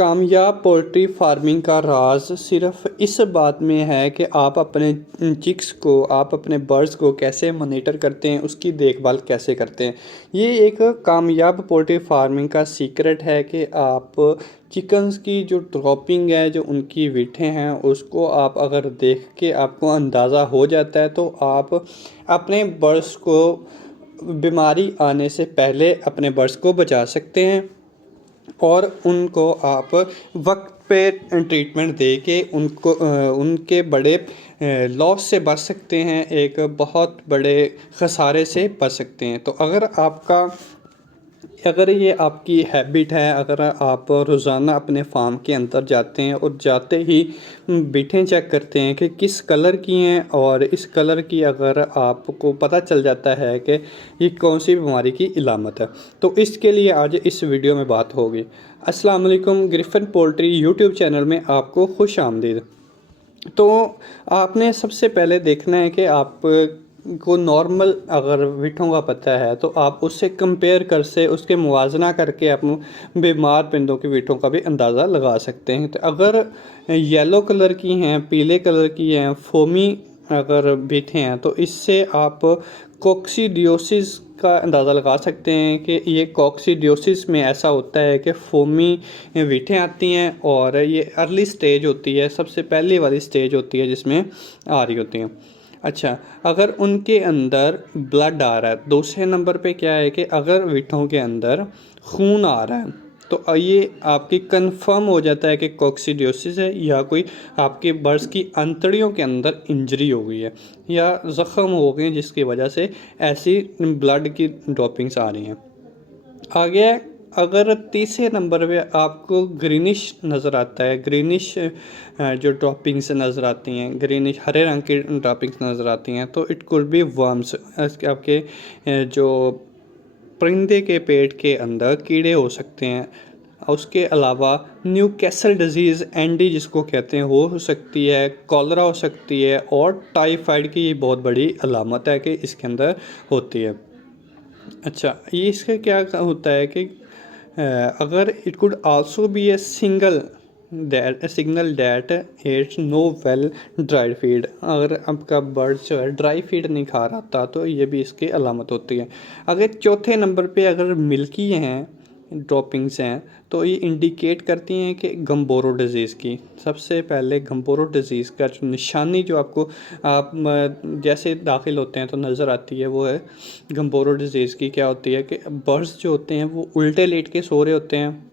कामयाब poultry farming का राज सिर्फ इस बात में है कि आप अपने चिक्स को, आप अपने बर्ड्स को कैसे मॉनिटर करते हैं, उसकी देखभाल कैसे करते हैं। ये एक कामयाब पोल्ट्री फार्मिंग का सीक्रेट है कि आप चिकन्स की जो ड्रॉपिंग है, जो उनकी विठें हैं, उसको आप अगर देख के आपको अंदाज़ा हो जाता है तो आप अपने बर्ड्स को बीमारी आने से पहले अपने बर्ड्स को बचा सकते हैं और उनको आप वक्त पे ट्रीटमेंट दे के उनको उनके बड़े लॉस से बच सकते हैं, एक बहुत बड़े ख़सारे से बच सकते हैं। तो अगर ये आपकी हैबिट है, अगर आप रोज़ाना अपने फार्म के अंदर जाते हैं और जाते ही बिठें चेक करते हैं कि किस कलर की हैं, और इस कलर की अगर आपको पता चल जाता है कि ये कौन सी बीमारी की इलामत है, तो इसके लिए आज इस वीडियो में बात होगी। अस्सलाम वालेकुम, ग्रिफन पोल्ट्री यूट्यूब चैनल में आपको खुश आमदीद। तो आपने सबसे पहले देखना है कि आप को नॉर्मल अगर विठों का पता है तो आप उससे कंपेयर कर से उसके मुवाजना करके आप बीमार परिंदों की विठों का भी अंदाज़ा लगा सकते हैं। तो अगर येलो कलर की हैं, पीले कलर की हैं, फोमी अगर बिठें हैं, तो इससे आप कोक्सीडियोसिस का अंदाज़ा लगा सकते हैं कि ये कोक्सीडियोसिस में ऐसा होता है कि फोमी विठें आती हैं और ये अर्ली स्टेज होती है, सबसे पहले वाली स्टेज होती है जिसमें आ रही होती हैं। अच्छा, अगर उनके अंदर ब्लड आ रहा है, दूसरे नंबर पे क्या है कि अगर विठों के अंदर खून आ रहा है, तो ये आपकी कंफर्म हो जाता है कि कोक्सीडियोसिस है या कोई आपके बर्ड्स की अंतड़ियों के अंदर इंजरी हो गई है या ज़ख़म हो गए जिसकी वजह से ऐसी ब्लड की ड्रॉपिंग्स आ रही हैं। आगे अगर तीसरे नंबर पे आपको ग्रीनिश नज़र आता है, ग्रीनिश जो ड्रॉपिंग्स नज़र आती हैं, ग्रीनिश हरे रंग की ड्रॉपिंग्स नज़र आती हैं, तो इट कुड बी वर्म्स, आपके जो परिंदे के पेट के अंदर कीड़े हो सकते हैं। उसके अलावा न्यूकैसल डिजीज़, एनडी जिसको कहते हैं, वो हो सकती है, कॉलरा हो सकती है, और टाइफाइड की ये बहुत बड़ी अलामत है कि इसके अंदर होती है। अच्छा, ये इसका क्या होता है कि अगर it could also be a signal that it's no well dried feed, अगर आपका बर्ड जो है ड्राई फीड नहीं खा रहा था तो ये भी इसकी अलामत होती है। अगर चौथे नंबर पे अगर मिल्की हैं ड्रॉपिंग्स हैं तो ये इंडिकेट करती हैं कि गम्बोरो डिज़ीज़ की। सबसे पहले गम्बोरो डिज़ीज़ का जो निशानी जो आपको आप जैसे दाखिल होते हैं तो नज़र आती है, वो है गम्बोरो डिज़ीज़ की। क्या होती है कि बर्ड्स जो होते हैं वो उल्टे लेट के सो रहे होते हैं,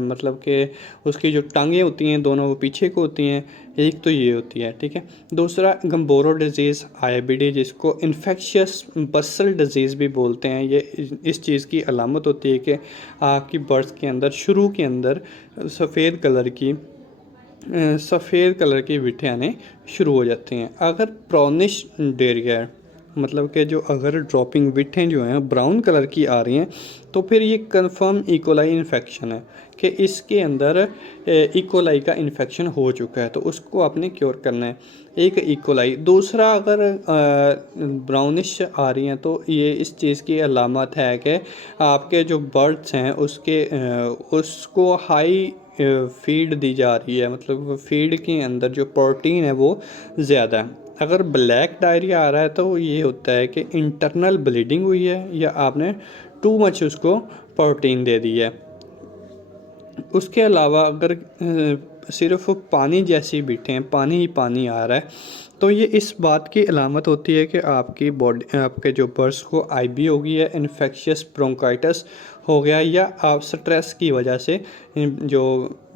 मतलब कि उसकी जो टांगें होती हैं दोनों वो पीछे को होती हैं, एक तो ये होती है, ठीक है। दूसरा गम्बोरो डिज़ीज़, आईबीडी, जिसको इन्फेक्शियस बसल डिज़ीज़ भी बोलते हैं, ये इस चीज़ की अलामत होती है कि आपकी बर्ड्स के अंदर शुरू के अंदर सफ़ेद कलर की विठें आने शुरू हो जाती हैं। अगर ब्राउनिश डेरिया, मतलब कि जो अगर ड्रॉपिंग विठें जो हैं ब्राउन कलर की आ रही हैं, तो फिर ये कंफर्म इकोलाई इन्फेक्शन है कि इसके अंदर इकोलाई का इन्फेक्शन हो चुका है, तो उसको आपने क्योर करना है, एक इकोलाई। दूसरा, अगर ब्राउनिश आ रही हैं तो ये इस चीज़ की अलामत है कि आपके जो बर्ड्स हैं उसको हाई फीड दी जा रही है, मतलब फीड के अंदर जो प्रोटीन है वो ज़्यादा है। अगर ब्लैक डायरिया आ रहा है तो ये होता है कि इंटरनल ब्लीडिंग हुई है या आपने टू मच उसको प्रोटीन दे दी है। उसके अलावा अगर सिर्फ पानी जैसी बिठें, पानी ही पानी आ रहा है, तो ये इस बात की अलामत होती है कि आपकी बॉडी, आपके जो बर्ड्स को आईबी हो गई है, इन्फेक्शियस ब्रोंकाइटिस हो गया, या आप स्ट्रेस की वजह से जो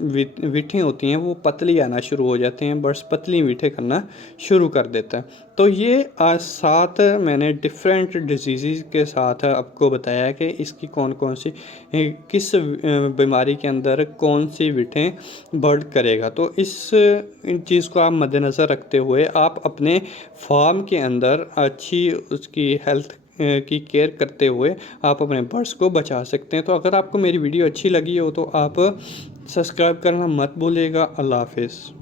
विठें होती हैं वो पतली आना शुरू हो जाती हैं, बर्ड्स पतली विठें करना शुरू कर देता है। तो ये आज 7 मैंने डिफरेंट डिजीज़ के साथ आपको बताया कि इसकी कौन कौन सी, किस बीमारी के अंदर कौन सी विठें बर्ड करेगा। तो इन चीज़ को आप मद्देनज़र रखते हुए आप अपने फार्म के अंदर अच्छी उसकी हेल्थ की केयर करते हुए आप अपने बर्ड्स को बचा सकते हैं। तो अगर आपको मेरी वीडियो अच्छी लगी हो तो आप सब्सक्राइब करना मत भूलिएगा। अल्लाह हाफ़िज़।